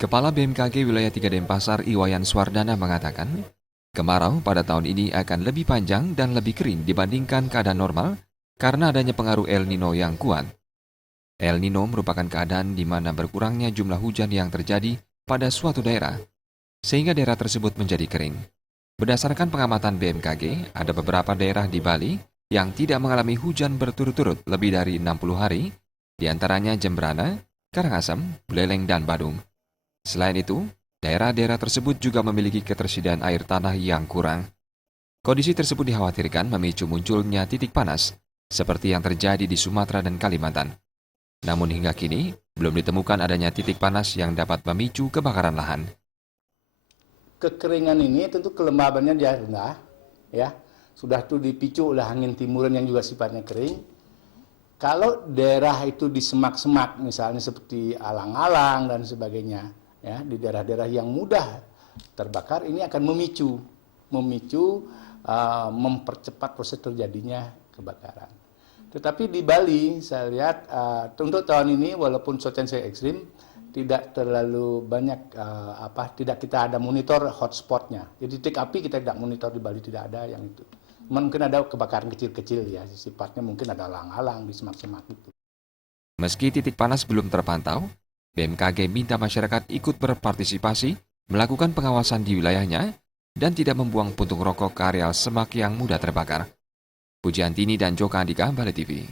Kepala BMKG Wilayah 3 Denpasar Iwayan Swardana mengatakan, kemarau pada tahun ini akan lebih panjang dan lebih kering dibandingkan keadaan normal karena adanya pengaruh El Nino yang kuat. El Nino merupakan keadaan di mana berkurangnya jumlah hujan yang terjadi pada suatu daerah, sehingga daerah tersebut menjadi kering. Berdasarkan pengamatan BMKG, ada beberapa daerah di Bali yang tidak mengalami hujan berturut-turut lebih dari 60 hari, di antaranya Jembrana, Karangasem, Buleleng, dan Badung. Selain itu, daerah-daerah tersebut juga memiliki ketersediaan air tanah yang kurang. Kondisi tersebut dikhawatirkan memicu munculnya titik panas, seperti yang terjadi di Sumatera dan Kalimantan. Namun hingga kini, belum ditemukan adanya titik panas yang dapat memicu kebakaran lahan. Kekeringan ini tentu kelembabannya dia rendah, ya. Sudah itu dipicu oleh angin timuran yang juga sifatnya kering. Kalau daerah itu di semak-semak, misalnya seperti alang-alang dan sebagainya, ya, di daerah-daerah yang mudah terbakar, ini akan memicu mempercepat proses terjadinya kebakaran. Tetapi di Bali saya lihat untuk tahun ini walaupun cuacanya ekstrim, tidak terlalu banyak tidak kita ada monitor hotspotnya. Jadi titik api kita tidak monitor di Bali, tidak ada yang itu. Mungkin ada kebakaran kecil-kecil ya, sifatnya mungkin ada alang-alang di semak-semak itu. Meski titik panas belum terpantau, BMKG minta masyarakat ikut berpartisipasi, melakukan pengawasan di wilayahnya, dan tidak membuang puntung rokok ke areal semak yang mudah terbakar. Pujiantini dan Joka Andika, Bali TV.